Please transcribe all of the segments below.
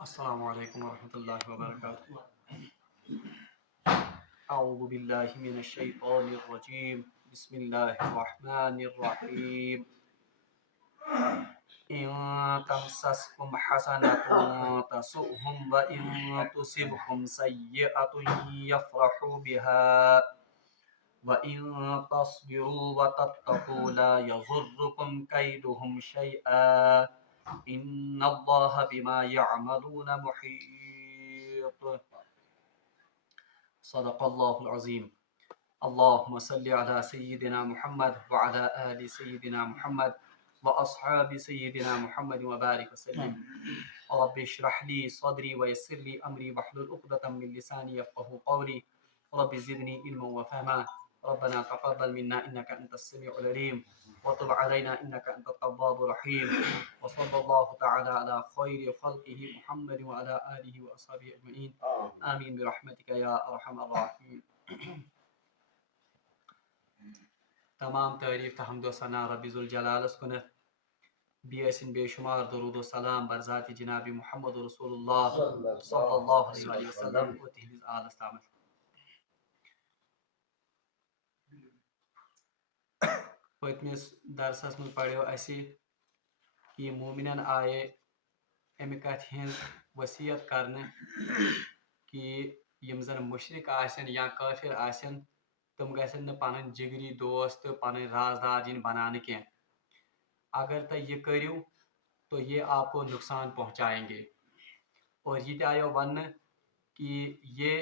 السلام علیکم ورحمۃ اللہ وبرکاتہ۔ اعوذ باللہ من الشیطان الرجیم، بسم اللہ الرحمن الرحیم۔ ان تمسسکم حسنۃ تسؤہم وان تصبکم سیئۃ یفرحوا بها وَإِن تَصْبِرُوا وَتَتَّقُوا لَا يَضُرُّكُمْ كَيْدُهُمْ شَيْئًا إِنَّ اللَّهَ بِمَا يَعْمَلُونَ مُحِيطٌ۔ صدق اللہ العظیم۔ اللہم صلی علی سیدنا محمد وعلی آل سیدنا محمد واصحاب سیدنا محمد وبارک وسلم۔ رب اشرح لی صدری ویسر لی امری واحلل عقدۃ من لسانی یفقهوا قولی۔ رب زدنی علما وفہما۔ ربنا تقبل منا انك انت السميع العليم وتب علينا انك انت التواب الرحيم، وصلى الله تعالى على خير خلقه محمد وعلى اله واصحابه اجمعين، آمین برحمتک یا ارحم الراحمین۔ تمام تعریف تو حمد و ثنا رب ذوالجلال کنت، بیسن بے شمار درود و سلام بر ذات جناب محمد رسول اللہ صلی اللہ علیہ وسلم و تہذیب آل استعمال۔ پتمس درسس من پڑھو اسی کہ مومنن آئے امہ کتھ ہند وصیت کرنے کہ یم زن مشرک آسن یا کافر آسن تم گھن نہ پن جگری دوست پن رازدار جن بنانے کی۔ اگر تہ یہ کرو تو یہ آپ کو نقصان پہنچائیں گے، اور یہ تہ آیو ون کہ یہ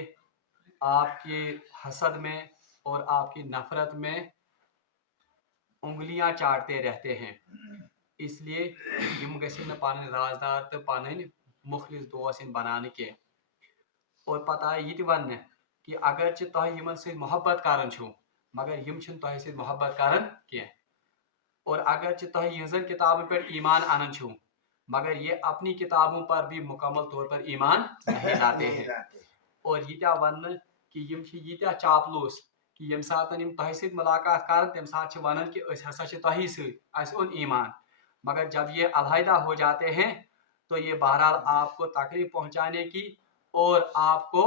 آپ کے حسد میں اور آپ کی نفرت میں انگلیاں چاٹتے رہتے ہیں، اس لیے یم گھن پن رازدار تو پن مخلص دوست بنانے کی۔ اور پتہ آئی یہ ون کہ اگرچہ تہ یمن سے محبت کران چھو مگر یم چھن تہ سے محبت کران کی، اور اگرچہ تہ یہزن کتابوں پر ایمان انان چھو مگر یہ اپنی کتابوں پر بھی مکمل طور پر ایمان نہیں لاتے ہیں۔ اور یہ ون کہ یم یہ چاپلوس کہ یم سات یم تہ ست ملاقات کرن تم سات ونان کہ اس ہسا تہی ست اس اون ایمان، مگر جب یہ علیحدہ ہو جاتے ہیں تو یہ بہرحال آپ کو تکلیف پہنچانے کی اور آپ کو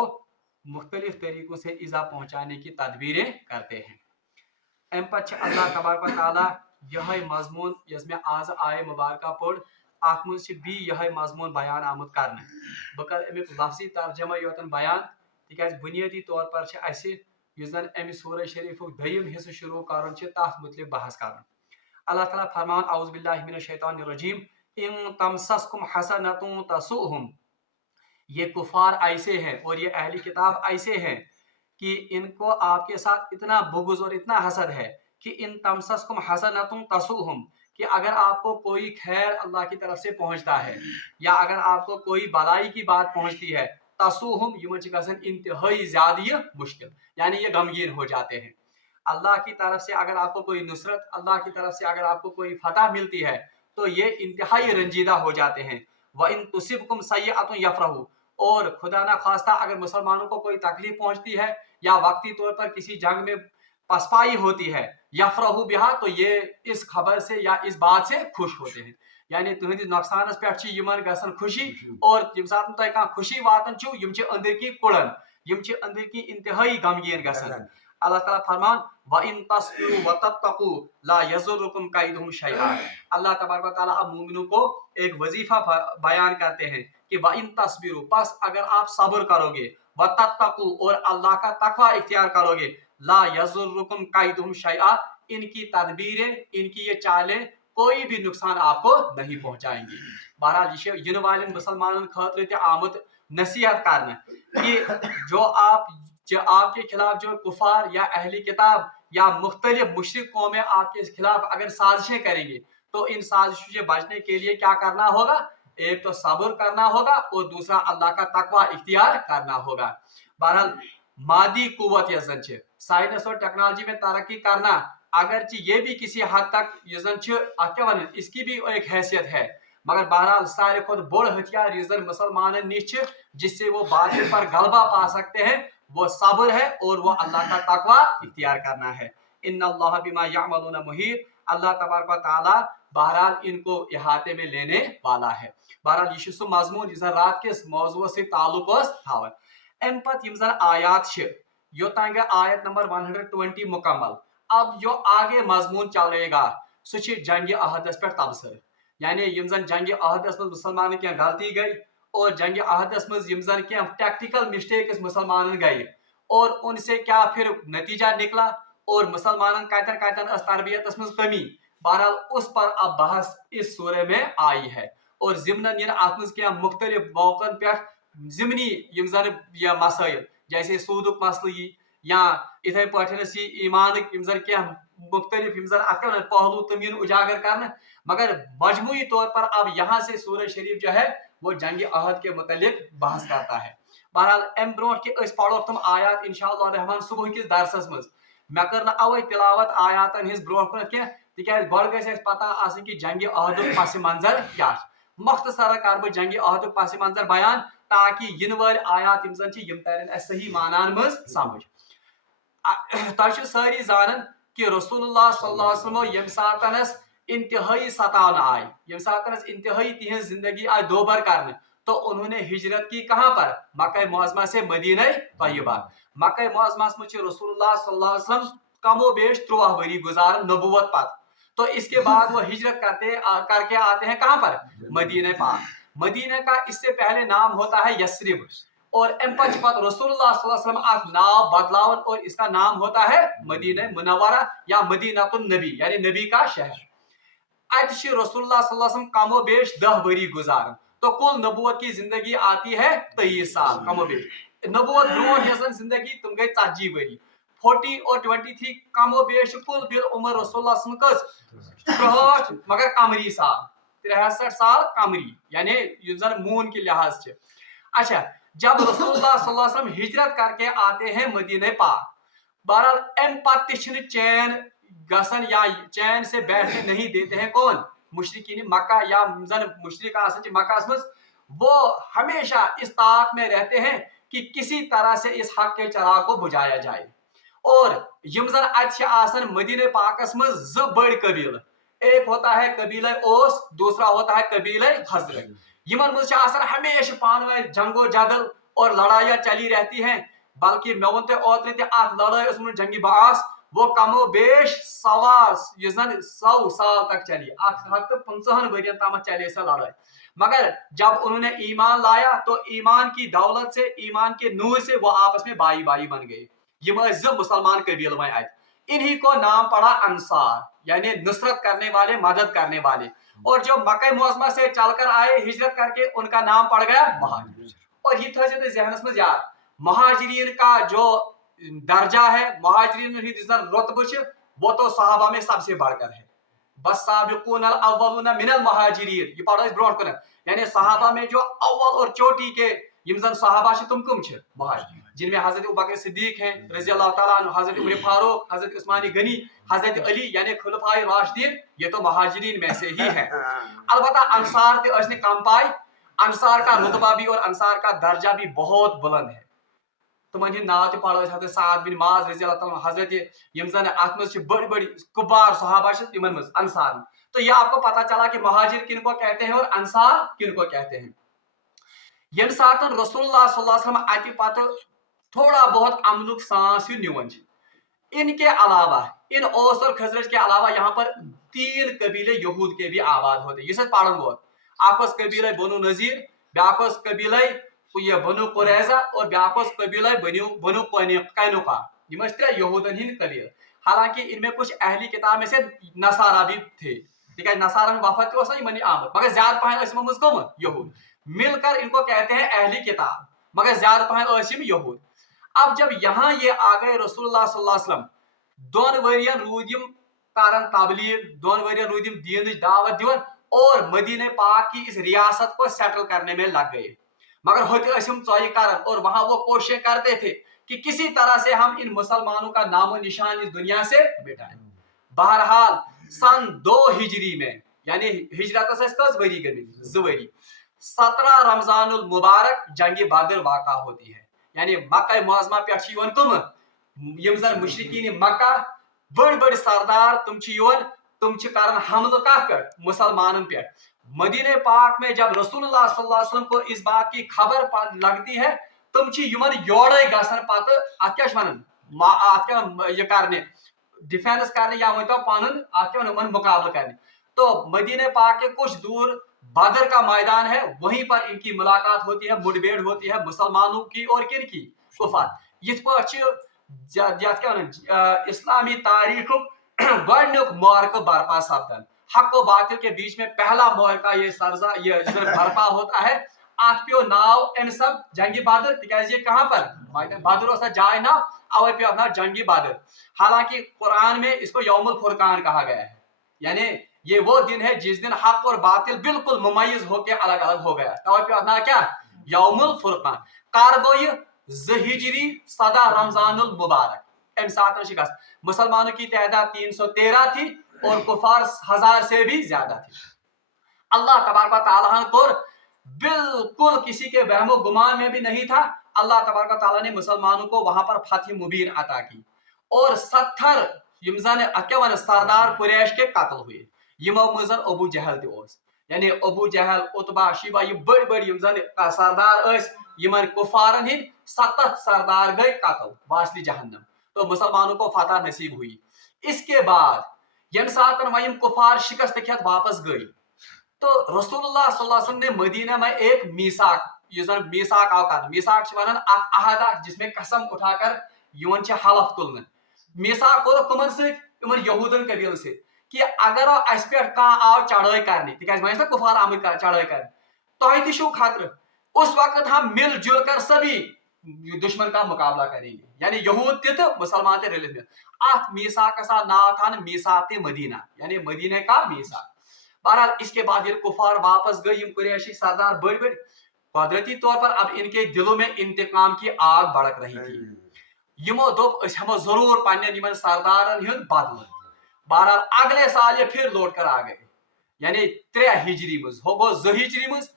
مختلف طریقوں سے ایذا پہنچانے کی تدبیریں کرتے ہیں۔ ام پتہ اللہ تبارک و تعالیٰ یہ مضمون یس میں آز آئے مبارکہ پوڑ ات مز بھی یہ مضمون بیان آمت کرنے۔ بہ کر امیک لفظی ترجمہ یوتن بیان تکیاز بنیادی طور پر اس زن امہ سورہ شریف دیم حصہ شروع کرن تات متعلق بحث کرن۔ اللہ تعالیٰ فرمان اعوذ باللہ من الشیطان الرجیم ان تمسسکم حسنۃ تسؤہم۔ یہ کفار ایسے ہیں اور یہ اہلی کتاب ایسے ہیں کہ ان کو آپ کے ساتھ اتنا بغض اور اتنا حسد ہے کہ ان تمسسکم حسنۃ تسؤہم، کہ اگر آپ کو کوئی خیر اللہ کی طرف سے پہنچتا ہے یا اگر آپ کو کوئی بلائی کی بات پہنچتی ہے تسؤہم یمن گژھن انتہائی زیادہ یہ مشکل، یعنی یہ غمگین ہو جاتے ہیں۔ اللہ کی طرف سے اگر آپ کو کوئی نصرت، اللہ کی طرف سے اگر آپ کو کوئی فتح ملتی ہے تو یہ انتہائی رنجیدہ ہو جاتے ہیں۔ وَإِن تُصِبْكُمْ سَيِّئَةٌ يَفْرَحُوا، اور خدا نہ خواستہ اگر مسلمانوں کو کوئی تکلیف پہنچتی ہے یا وقتی طور پر کسی جنگ میں پسپائی ہوتی ہے یفرحوا بها، تو یہ اس خبر سے یا اس بات سے خوش ہوتے ہیں، یعنی تہندس نقصانس پہ یمن گژھن خوشی، اور یم سات تہ کانٛہہ خوشی واتان چھو یم چھ اندر کی کڑن، یم چھ اندر کی انتہائی غمگین گژھن۔ اللہ تعالیٰ فرمان وَإِن تَصْبِرُوا وَتَتَّقُوا لَا يَضُرُّكُمْ كَيْدُهُمْ شَيْئًا۔ اللہ تبارک و تعالیٰ اب مومنوں کو ایک وظیفہ بیان کرتے ہیں کہ وَإِن تَصْبِرُوا، پس اگر آپ صبر کرو گے، وَتَتَّقُوا، اور اللہ کا تقوی اختیار کرو گے، لَا يَضُرُّكُمْ كَيْدُهُمْ شَيْئًا، ان کی تدبیریں، ان کی یہ چالیں کوئی بھی نقصان آپ کو نہیں پہنچائیں گی۔ بہرحال یہ ین والن مسلمانن خاطر تہ آمت نصیحت کرنا کہ جو آپ کے خلاف جو کفار یا اہلی کتاب یا مختلف مشرک قومیں آپ کے خلاف اگر سازشیں کریں گے تو ان سازشوں سے بچنے کے لیے کیا کرنا ہوگا؟ ایک تو صبر کرنا ہوگا اور دوسرا اللہ کا تقوی اختیار کرنا ہوگا۔ بہرحال مادی قوت یزن چھ سائنس اور ٹیکنالوجی میں ترقی کرنا اگرچہ یہ بھی کسی حد تک یزن اس کی بھی ایک حیثیت ہے، مگر بہرحال سارے خود بڑ ہتھیار یزن مسلمانن نش جس سے وہ باطل پر غلبہ پا سکتے ہیں وہ صبر ہے اور وہ اللہ کا تقوی اختیار کرنا ہے۔ ان اللہ بما یعملون محیط، اللہ تبارک و تعالیٰ बहरहाल इनको इहाते में लेने वाला है। बहरहाल यह सह मजमून इस रात किस मौजू से ताल्लुक थावन। अम पत यम जन आयात योतान गए आयत नंबर 120 मुकम्मल। अब जो आगे मजमून चलेगा सह जंग अहदस पे तबसर, यानी यम जन जंग अहदस में मुसलमान क्या गलती गई और जंग अहदस में यम जन क्या टैक्टिकल मिस्टेक मुसलमान गई और उनसे क्या फिर नतीजा निकला और मुसलमान कतन कतन तरबियत में कमी। बहरहाल उस पर अब बहस इस सूरह में आई है और ज़िमनन अत मज मुख्तलिफ मौकन पे ज़िमनी यम जन यह मसाइल जैसे सूदुक मसल या इथे पे ईमान यम जन क्या मुख्तलिफ यम जन अत पहलू तम उजागर कर, मगर मजमूई तौर पर अब यहाँ से सूरह शरीफ जो है वो जंग अहद के मुतल्लिक बहस करता है। बहरहाल अम ब्रो कि पढ़ो तुम आयात इंशाअल्लाह रहमान सुबह किस दरसस मज मे कर अवे तिलावत आयातन हिज ब्रो कह तिक गो गस पता आसन कि जंग अहद पस मंजर क्या मुख्तसर कर बह जंग अहद पस मंजर बयान ताकि इन वाल आयात यम जन यम तरन सही मानान मज समझ। तुम सारी जानन कि रसूलुल्लाह सल्लल्लाहु अलैहि वसल्लम यम सातनस इंतहाई सतावन आय, यम सातनस इंतहाई तिहज जिंदगी आय दोबर करने, तो उन्होंने हिजरत की कहां पर, मक्का मुअज़्ज़मा से मदीना तय्यबा। मक्का मुअज़्ज़मा में रसूलुल्लाह सल्लल्लाहु अलैहि वसल्लम कमोबेश 13 वरी गुजार नबुवत पर, तो इसके बाद वो हिजरत करके आते हैं कहां पर, मदीना पाक। मदीना का इससे पहले नाम होता है यस्रिब और पत रसूलुल्लाह सल्लल्लाहु अलैहि वसल्लम नाम बदलावन और इसका नाम होता है मदीना मुनव्वरा या मदीनातुन नबी यानी नबी का शहर। अत रसूलुल्लाह सल्लल्लाहु अलैहि वसल्लम कमोबेश 10 वरी गुजारन, तो कुल नबूवत की जिंदगी आती है 23 साल कमोबेश। नबूवत ब्रो जिंदगी तुम गई 40 वरी, 40 और 23 कमोबेश कुल बिल उमर रसूलुल्लाह सल्लल्लाहु अलैहि वसल्लम 63 मगर कमरी साल 63 साल कमरी यानी जन मून के लिहाज से। अच्छा, जब रसूलुल्लाह सल्लल्लाहु अलैहि वसल्लम हिजरत करके आते हैं मदीना पाक, बहरहाल अम पत चैन गसन या चैन से बैठने नहीं देते हैं कौन, मुशरिकीन मक्का या जन मुशरिक मक्का मज, वो हमेशा इस ताक में रहते हैं कि किसी तरह से इस हक के चराग को बुझाया जाए। और यम जन अतन मदीना पाकस मज ज बड़ कबील, एक होता है कबीला ओस, दूसरा होता है कबीला हजरत। यमन मज हमेशा पानवे जंगो जदल और लड़ाइयां चली रहती हैं, बल्कि मे वो ओत्र लड़ाई जंगी बास वो कमो बेश 100 साल तक चली, 150 वरियन तम चले सा लड़ाई। मगर जब उन्होंने ईमान लाया तो ईमान की दौलत से, ईमान के नूर से वो आपस में भाई भाई बन गए। ये मुसलमान कबील में आए, इन्हीं को नाम पड़ा अंसार यानी नुसरत करने वाले, मदद करने वाले। और जो मक्का मुअज़्ज़मा से चलकर आए हिजरत करके, उनका नाम पड़ गया महाजिर। और ये थो जहनस में याद, महाजिरीन का जो दर्जा है, महाजिरीन रुतबा वो तो सहाबा में सबसे बढ़कर है। बस साबिकून अल अव्वलून मिनल महाजिरीन, ये पढ़ो इस ब्रोड कर, यानी सहाबा में जो अव्वल और चोटी के यम जन सहाबा छ तुम कुम छ महाजिर, जिनमें हजरत अबू बकर सिद्दीक हैं रज़ी अल्लाह तआला अन्हु, हजरत उमर फारूक, हजरत उस्मान गनी, हजरत अली यानी खुलफाए राशिदीन, ये तो महाजिरीन में से ही हैं। अलबत्ता अंसार ते उसने कम पाई, अंसार का रुतबा भी और अंसार का दर्जा भी बहुत बुलंद है। तुमन हिंद नाव पढ़ो हजरत साद बिन माज रज़ी अल्लाह तआला, हजरत यम जन अत मज बड़ी बड़ी कुबार सहाबा छ इमन मज अंसार। तो ये आपको पता चला कि महाजिर किनको कहते हैं और अंसार किनको कहते हैं। यम सात रसूलुल्लाह सल्लल्लाहु अलैहि वसल्लम अति पत थोड़ा बहुत अमनुक सांस न्यून, इनके अलावा, इन औस और खजरज के अलावा यहाँ पर 3 कबीले यहूद के भी आबाद होते हैं। पढ़न वो आखोस कबीले बनु नजीर, ब्याकोस कबीले ये बनु कुरैजा और ब्याकोस कबीले बनु कैनुका, ये 3 यहूदन हिंद कबील। हालांकि इनमें कुछ अहली किताब में से नसारा भी थे, नसारा में वफत आमद, मगर ज्यादा पहन यहूद, मिलकर इनको कहते हैं अहली किताब, मगर ज्यादा पहन यहूद। अब जब यहाँ ये आ गए रसूलुल्लाह सल्लल्लाहु अलैहि वसल्लम 2 वरियन रूदिम करन तबलीग, 2 वरियन रूदिम दीन दावत दिवन और मदीने पाक की इस रियासत को सेटल करने में लग गए। मगर होते चौई करन, और वहां वो कोशिश करते थे कि किसी तरह से हम इन मुसलमानों का नामो निशान इस दुनिया से मिटाएं। बहरहाल सन 2 हिजरी में, यानी हिजरत कस वरी गई 2 वरी, 17 रमजानुल मुबारक जंग बदर वाक़ा होती है। यानी मक्का मुअज़्ज़मा पे तुम यम जन मुशरिकीन मक्का बड़ बड़ सरदार तुम तुम करन हमल कह पे मुसलमानन पे। मदीने पाक में जब रसूलुल्लाह सल्लल्लाहु अलैहि वसल्लम को इस बात की खबर लगती है, तुम यमन योड़े गसन पत अत क्या वनान अत क्या ये करने डिफेंस करने या वो पन अत क्या मुकाबला करने। तो मदीने पाक के कुछ दूर बदर का मैदान है, वहीं पर इनकी मुलाकात होती है, मुठभेड़ होती है मुसलमानों की और किन की, कुफार। यिथ पाट इस्लामी तारीख गडनुक मार्क बर्पा सपदन, हक व बातिल के बीच में पहला मार्का ये सरजा ये बर्पा होता है। अत पे नाव अम सब जंगी बदर, तिकाज ये कहाँ पर बदर जाय ना, अवे पे अपना जंगी बदर। हालांकि कुरान में इसको यौमुल फुरकान कहा गया है, यानी ये वो दिन है जिस दिन हक और बातिल बिल्कुल मुमय्यज होकर अलग अलग हो गया। तवे पे अपना क्या यौमुल फुरकान। कार गो ये हिजरी सदा रमजानुल मुबारक। अम सात मुसलमानों की तादाद 313 थी और कुफार 1000 से भी ज्यादा थी। अल्लाह तबारक व तआला को बिल्कुल किसी के वहमो गुमान में भी नहीं था। अल्लाह तबारक व तआला ने मुसलमानों को वहां पर फतह मुबीन अता की और 70 सरदार कुरैश के कत्ल हुए। यमो मज अबू जहल तोस, यानी अबू जहल उतबा शिबा ये बड़ बड़ सरदार यमन कुफारन हिंद 70 सरदार गए कत्ल वासली जहन्नम। तो मुसलमानों को फतह नसीब हुई। इसके बाद यम सात वम कुफार शिकस्त खेत वापस गई, तो रसूलुल्लाह सल्लल्लाहु अलैहि वसल्लम ने मदीना में एक मीसाक आओ कर, मीसाक वन अहदा जिसमें कसम उठाकर यवन हलफ तुलन। मीसाक कोर कमन समन यहूदन कबील से कि अगर अस पे आव चढ़ाई करने, तिकाज वन कुफार आमत चढ़ाई कर, तुम तु खतरे, उस वक्त हम मिलजुल कर सभी दुश्मन का मुकाबला करेंगे, यानी यहूद तो मुसलमान थे रलित में। अत मीसाक का नाम था मीसाक मदीना, यानी मदीने का मीसाक। बहरहाल इसके बाद ये कुफार वापस गए, कुरैशी सरदार बड़ बड़, कुदरती तौर पर अब इनके दिलों में इंतकाम की आग भड़क रही थी। यमो दोप हमो जरूर पन्न सरदारन हुंद बदल। बहरहाल अगले साल ये फिर लौट कर आ गए, यानी 3 हिजरी मज हो गो 2 हिजरी मज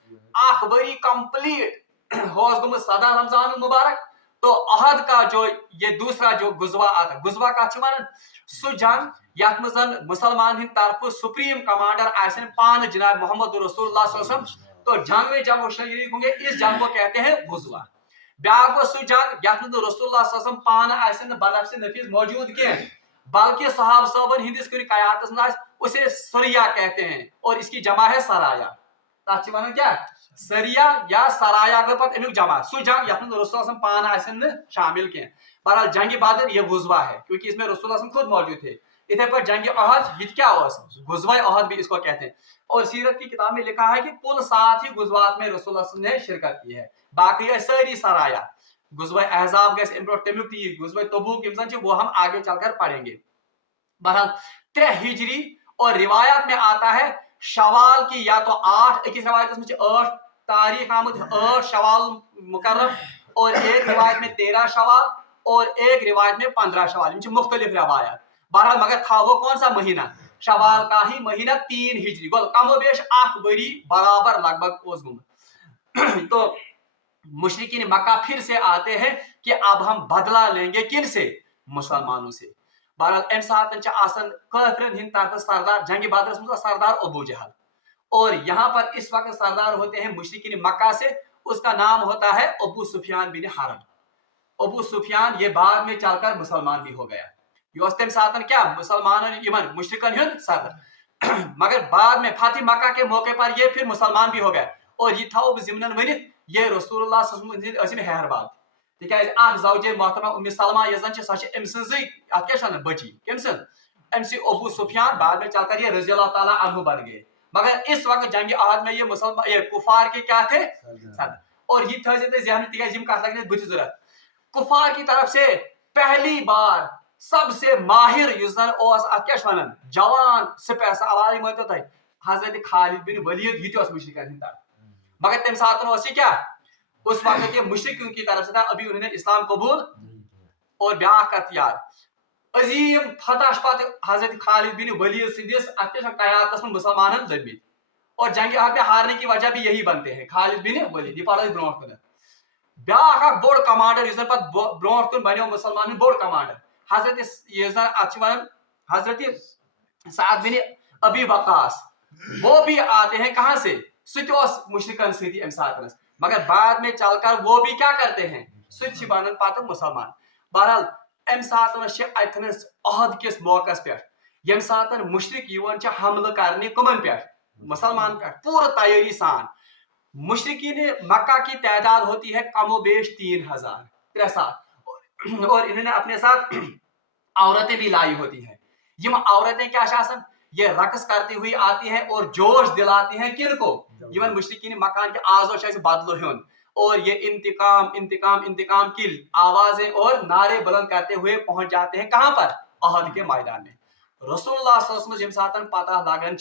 अख वरी कंप्लीट होस गुम सदा रमजान मुबारक। तो अहद का जो ये दूसरा जो गुजवा आता, गुजवा का वन सु जंग यथ मज मुसलमान हिंद तरफ सुप्रीम कमांडर आसन पान जनाब मोहम्मद रसूलुल्लाह सल्लल्लाहु अलैहि वसल्लम। तो जंग में जब वो शहीद होंगे इस जंग को कहते हैं गुजवा। ब्याक वो सु जंग यथ मज रसूलुल्लाह सल्लल्लाहु अलैहि वसल्लम पान आसन बनफ्स नफीस मौजूद के, बल्कि सहाब साहबन हिंदिस कुन कयातस में उसे सरिया कहते हैं और इसकी जमा है सराया। तथ वन क्या सरिया या सराया गो पत अमुक जमा सु जंग यथ मज रसूलुल्लाह सल्लल्लाहु अलैहि वसल्लम पान आसन शामिल के। बहरहाल जंग बदर ये गुजवा है क्योंकि इसमें रसूलुल्लाह सल्लल्लाहु अलैहि वसल्लम खुद मौजूद थे। इधर पर जंग अहद ये क्या गुजवा अहद भी इसको कहते हैं। और सीरत की किताब में लिखा है कि कुल 7 ही गुजवात में रसूलुल्लाह सल्लल्लाहु अलैहि वसल्लम ने शिरकत की है, बाकी सारी सराया गुजवा अहजाब गस तमुक गुजवा तबूक वो हम आगे चलकर पढ़ेंगे। बहरहाल 3 हिजरी और रिवायत में आता है शवाल की या तो 8, एक रिवायत में 8 तारीख आमद 8 शवाल मुकर्रम, और एक रिवायत में 13 शवाल और एक रिवायत में 15 शवाल, मुख्तलिफ रिवायत। बहरहाल मगर था वो कौन सा महीना, शवाल का ही महीना 3 हिजरी गोल कम बेश अख वरी बराबर लगभग ओस गुम। तो मुशरिकीन मक्का फिर से आते हैं कि अब हम बदला लेंगे किन से, मुसलमानों से। बहरहाल अम सातन आसन काफिरन हिंद तरफ सरदार जंग बदरस में सरदार अबू जहल, और यहाँ पर इस वक्त सरदार होते हैं मुशरिकीन मक्का से, उसका नाम होता है अबू सुफियान बिन हरब। अबू सुफियान ये बाद में चलकर मुसलमान भी हो गया, योस्तम सातन क्या मुसलमानों यमन मुशरिकन हुंद सरदार, मगर बाद में फतह मक्का के मौके पर ये फिर मुसलमान भी हो गया। और ये था जिमनन वनित ये रसूलुल्लाह सल्लल्लाहु अलैहि वसल्लम हेहर बात, तिकाज आख जौजे मोहतरमा उम्मे सलमा यजन छ सच एम सजी अत क्या छन बची केमसन एमसी अबू सुफियान बाद में चलकर ये रजी अल्लाह ताला अन्हु बन गए। मगर इस वक्त जंग अहद में ये मुसलमान ये कुफार के क्या थे सरदार। और ये थे जहन तिकाज जिम का लगने बुझ जरूरत कुफार की तरफ से पहली बार सबसे माहिर युजन ओस अत क्या छन जवान सिपह सलार मत तय हजरत खालिद बिन वलीद ये तो मुशरिकन हिंद, मगर तम साथ क्या उस वक्त के मुशरिकों की तरफ से था, अभी उन्होंने इस्लाम कबूल। और ब्याह कत यार अजीम फतह पत हजरत खालिद बिन वलीद सिद्दीस कयातस में मुसलमान जमीन, और जंग अहद में हारने की वजह भी यही बनते हैं खालिद बिन वलीद। ये ब्रोह कुन ब्याह बोड़ कमांडर युजन पत ब्रोह कुन बनो मुसलमान बोड़ कमांडर हजरत युजन अत हजरत साद बिन अबी वकास, वो भी आते हैं कहाँ से, सुत मुशरिकन सती अम साथ, मगर बाद में चलकर वो भी क्या करते हैं, सुत बन पत मुसलमान। बहरहाल अम साथ अथनस अहद किस मौकस पे यम सात मुशरिक हमल करने कमन पे, मुसलमान पे पूरा तैयारी सान। मुशरिकीन मक्का की तादाद होती है कमो बेश 3000 3 और इन्होंने अपने साथ औरतें भी लाई होती हैं। ये औरतें क्या शासन, ये रक्स करती हुई आती हैं और जोश दिलाती हैं किनको, यमन मुशरिकीन मकान के आजो बदलो हुन, और ये इंतकाम इंतकाम इंतकाम की आवाजें और नारे बुलंद करते हुए पहुंच जाते हैं कहां पर, अहद के मैदान में। रसूलुल्लाह सल्लल्लाहु अलैहि वसल्लम सातन पता लगन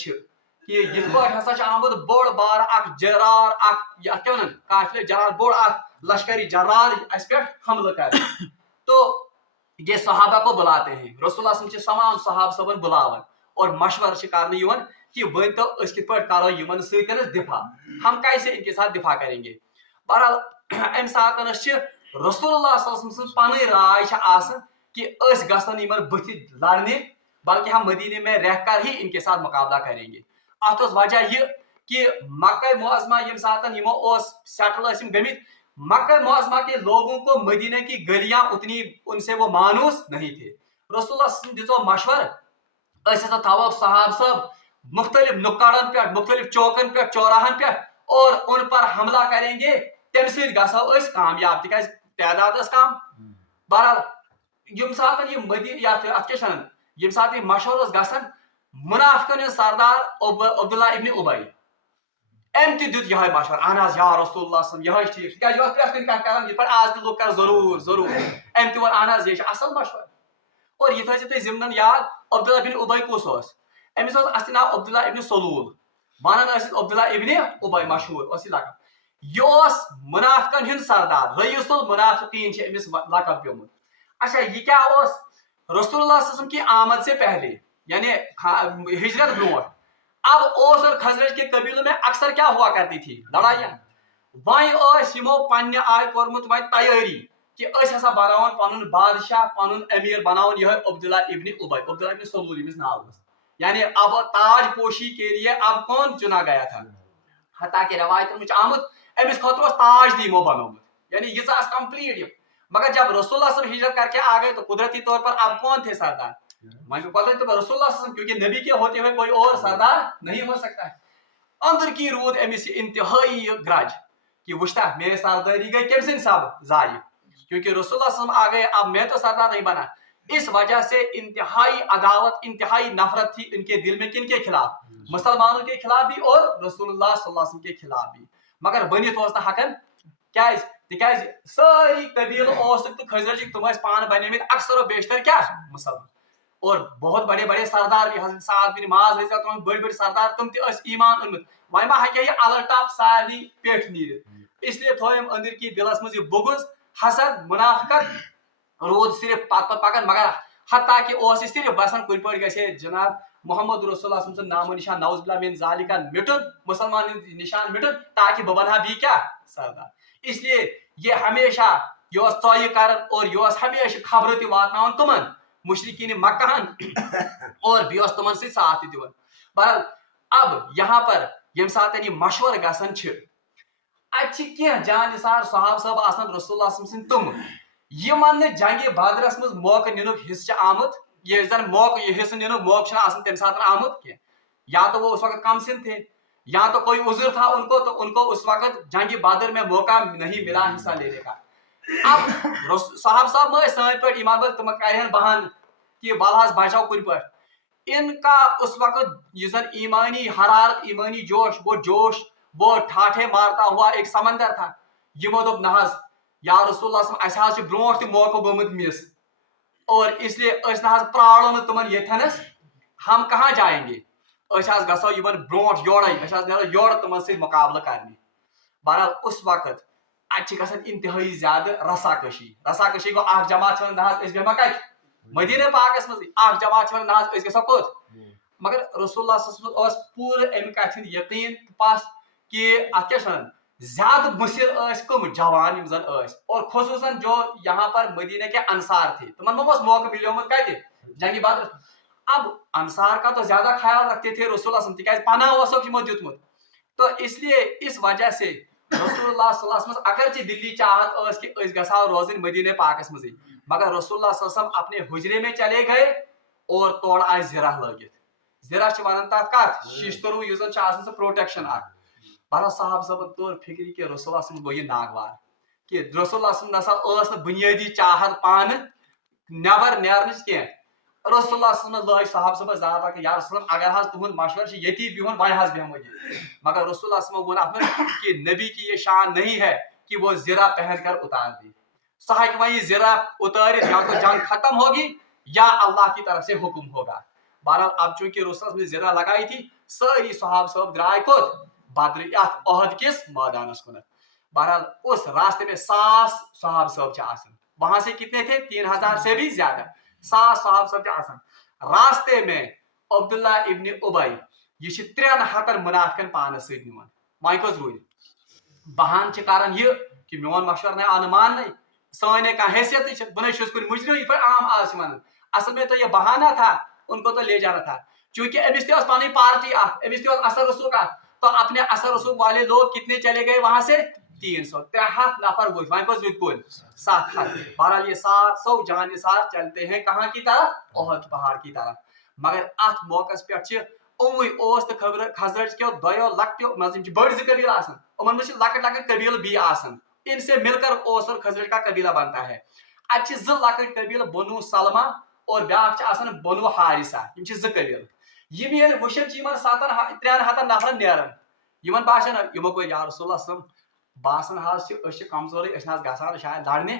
कि यह हसा आमुद बोड़ बार अख जरार अख क्या वन काफिले जरार बोड़ अख लश्करी जरार अस पे हमला कर। तो ये सहाबा को बुलाते हैं, रसूलुल्लाह सल्लल्लाहु अलैहि वसल्लम तमाम सहाब सबन बुलावन और मशवर करने युवन कि वन तो कित पे करो यमन सतन दिफा, हम कैसे इनके साथ दिफा करेंगे। बहरहाल अम सात रसूलुल्लाह सल्लल्लाहु अलैहि वसल्लम पन राय कि अस गसन यमन बथि लड़ने, बल्कि हम मदीने में रहकर ही इनके साथ मुकाबला करेंगे। अत वजह यह कि मक्का मुअज़्ज़मा यम सातन यमो सेटल गमित, मक्का मुअज़्ज़मा के लोगों को मदीना की गलियां उतनी उनसे वो मानूस नहीं थे। रसूलुल्लाह दितो मशवर थवो सहाब सब मुख्तलिफ नुक्कड़न पे मुख्तलिफ चौकन पे चौराहन पे और उन पर हमला करेंगे, तम सो कामयाब तिकाज तादाद कम। बहरहाल यम सातन ये मदीना अत यम सात मशवर गसन मुनाफिकन सरदार अब्दुल्ला इब्न उबई अम तुत यह मशवर अहन या रसूलुल्लाह यह ठीक क्या प्रेस कन कर ये आज लोग कर जरूर जरूर अम तुन अहन ये असल मशवर। और ये थो जिमन याद अब्दुल्ला बिन उबई कुस अमिस अस नाव अब्दुल्ला इब्न सलूल वन अब्दुल्ला इब्न उबई मशहूर लकब, यह मुनाफिकन हुंद सरदार रईसुल मुनाफिकीन अमिस लकब पेमुत। अच्छा ये क्या रसूलुल्लाह सल्लल्लाहु अलैहि वसल्लम की आमद से पहले यानी हिजरत ब्रोट अब ओस और खजरज के कबीलों में अक्सर क्या हुआ करती थी, लड़ाइयां। वमो पन्ने आय कोरमुत वह तैयारी कि बनावन पनुन बादशाह पनुन अमीर बनावन यह अब्दुल्ला इब्न उबई अब्दुल्ला इब्न सलूल इमिस नाव, यानी अब ताज पोशी के लिए अब कौन चुना गया था, हता कि रवायत में आमुत अमिस खतर ताज दीमो बनोमुत, यानी ये कंप्लीट। मगर जब रसूलुल्लाह सल्लल्लाहु अलैहि वसल्लम हिजरत करके आ गए तो कुदरती तौर पर अब कौन थे सरदार, मैं पता तो रसूलुल्लाह सल्लल्लाहु अलैहि वसल्लम, क्योंकि नबी के होते हुए कोई और सरदार नहीं हो सकता है। अंदर की रूद अमिस इंतहाई ग्रज कि वुश्ता मेरे सरदारी गई कम सिंह सब जाय, क्योंकि रसूलुल्लाह सल्लल्लाहु अलैहि वसल्लम आ गए अब मैं तो सरदार नहीं बना। इस वजह से इंतहाई अदावत इंतहाई नफरत थी इनके दिल में, किन के खिलाफ, मुसलमानों के खिलाफ भी और रसूलुल्लाह सल्लल्लाहु अलैहि वसल्लम के खिलाफ भी। मगर बनित हकन क्या सारी कबील तो खजरज तुम पान बने अक्सर और बेशतर क्या मुसलमान, और बहुत बड़े बड़े सरदार भी हजरत साद बिन माज बड़े बड़े सरदार तुम ईमान अनमुत वह मा हे अलग टॉप सारी पेठ नीर, इसलिए थोम अंदर की दिलस मज बुगज हसद मुनाफिकत रोज सिर्फ पत पकन, मगर हत्ता कि सिर्फ बसान कुन पे गे जनाब मोहम्मद रसूलुल्लाह सल्लल्लाहु अलैहि वसल्लम नामो निशान नाउजुबिल्लाह मिन ज़ालिका मिटुन, मुसलमान निशान मिटुन, ताकि बबनहा भी क्या सरदार। इसलिए ये हमेशा यह तय कर और यह हमेशा खबर तवान तुमन मुशरिकीन मक्काहन और बे तुमन से साथ दिवन। बहरहाल अब यहाँ पर यम सात मशवर गसन अह जानिसार सहाब सब आसान रसूलुल्लाह सल्लल्लाहु अलैहि वसल्लम तुम यमन जंग बदरस मज मौक निनुक हिस्स आमुत, ये जन मौक ये हिस्स निनुक मौक तम सात आमुत कह, या तो वो उस वक्त कम सिन थे या तो कोई उज़्र था उनको, तो उनको उस वक्त जंग बदर में मौका नहीं मिला हिस्सा लेने का। अब साहब साहब मे सन पे ईमान बल तुम कर बहान कि वल बचाओ कुन पे, इनका उस वक्त जन ईमानी हरारत ईमानी जोश वो ठाठे मारता हुआ एक समंदर था। यमो दोप नहज या रसूलुल्लाह अस ब्रोट तह मौका गोमुत मिस, और इसलिए प्राणो तुमन यथनस, हम कहाँ जाएंगे, गो इन ब्रोट योड़े योड़ तुम मुकाबला करने। बहरहाल उस वक्त अ इंतहाई ज्यादा रसाकशी गो जमात बेमा कत मदीना पाकस मज जमात नज गो कोत, मगर रसूलुल्लाह सल्लल्लाहु अलैहि वसल्लम पूरे अम कथ यकीन पास कि अत क्या ज्यादा मुसिर कम जवान यम जन और खसूसन जो यहाँ पर मदीना के अंसार थे तुम मौका मिलोमुत कत जंग बदर, اب انصار کا تو زیادہ خیال رکھتے تھے رسول اللہ تکیاز پناہ اوسوک یمو دیتمت تو اس لیے اس وجہ سے رسول اللہ صلی اللہ علیہ وسلم اگرچہ دلی چاہت اس کہ اس گژھو روزن مدینہ پاکس مزے مگر رسول اللہ صلی اللہ علیہ وسلم اپنے حجرے میں چلے گئے اور تور آئے زرہ لگت زرہ چھ ونان تات کت ششترو یُس زن چھ آسان سُہ پروٹیکشن اکھ بہرحال صاحب صاحب طور فکر کہ رسول اللہ صلی اللہ علیہ وسلم گو یہ ناگوار کہ رسول اللہ صلی اللہ علیہ وسلم نسا بنیادی چاہت پان نبر نیرنچ کی رسول اللہ صلی اللہ علیہ وسلم لائق صاحب صاحب ذات کہ یا رسول اللہ اگر حظ تہد مشورہ یتی بہن وی حظ بیہمو یہ مگر رسول اللہ صلی اللہ علیہ وسلم کہ نبی کی یہ شان نہیں ہے کہ وہ زرہ پہن کر اتار دے سہ ہیکہ وہیں زرہ اتارت یا تو جنگ ختم ہوگی یا اللہ کی طرف سے حکم ہوگا بہرحال اب چونکہ رسول اللہ نے زرہ لگائی تھی ساری صحاب صاحب درائے کت بدر عہد کس میدانس کنت بہرحال اس راستے میں 100 صحاب صاحب آسن وہاں سے کتنے تھے 3000 سے بھی زیادہ 100 صحاب صاحب آسن راستے میں عبداللہ ابن ابی یہ 300 منافقن پانس ست نوان وائن کس روز بہان کران یہ کہ میون مشورہ نہیں آن مان نہیں سانے کا حیثیت بنے کن مجرم یہ عام آج ون اصل میں تو یہ بہانہ تھا ان کو تو لے جانا تھا چونکہ امس تھی پانی پارٹی امس تھی اثر رسوخ تو اپنے اثر رسوخ والے لوگ کتنے چلے گئے وہاں سے 300 300 نفر ہوئے وہاں پر کل 700 بہرحال یہ 700 جانثار چلتے ہیں کہاں کی طرف احد پہاڑ کی طرف مگر ات موقع پہ اوی اوس تو خزرج کے دویو لکٹیو مزے بڑ زی قبیلہ آسن امن میں لکٹ لکٹ قبیلہ بھی آسن ان سے مل کر اوس اور خزرج کا قبیلہ بنتا ہے اتھ ز لکٹ قبیلہ بنو سلمہ اور بیاکھ آسان بنو حارثہ یم ز قبیلہ یم یل وشن 300 نفرن نیران یمن باسان یمو کو یا رسول اللہ صلی اللہ علیہ وسلم باسان حظ اس کمزوری اس گھان شاید لڑنے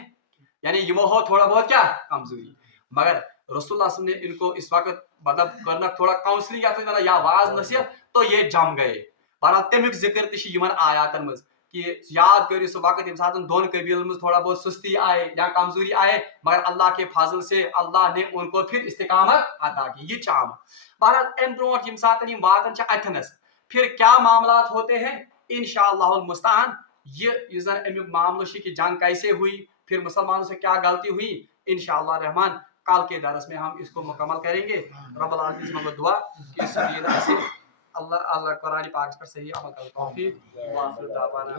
یعنی یمو ہو تھوڑا بہت کیا کمزوری مگر رسول اللہ صلی اللہ علیہ وسلم نے ان کو اس وقت مطلب کرنا تھوڑا کاؤنسلنگ یا واز نصیحت تو یہ جم گئے بہرحال تمیک ذکر تہ یمن آیاتن مز کہ یاد کرو سہ وقت یم سات دون قبیلن مز تھوڑا بہت سستی آئے یا کمزوری آئے مگر اللہ کے فضل سے اللہ نے ان کو پھر استقامت عطا کی یہ چام بہرحال ام برونٹ یم سات یم واتن اتھنس پھر کیا معاملات ہوتے ہیں انشاءاللہ المستعان یہ زن امیک معاملہ کہ جنگ کیسے ہوئی پھر مسلمانوں سے کیا غلطی ہوئی انشاءاللہ الرحمن کل کے درس میں ہم اس کو مکمل کریں گے رب العالمین سے مانگو دعا کہ اس دین سے اللہ قرآن پاک پر صحیح عمل کا توفیق وآخر دعوانا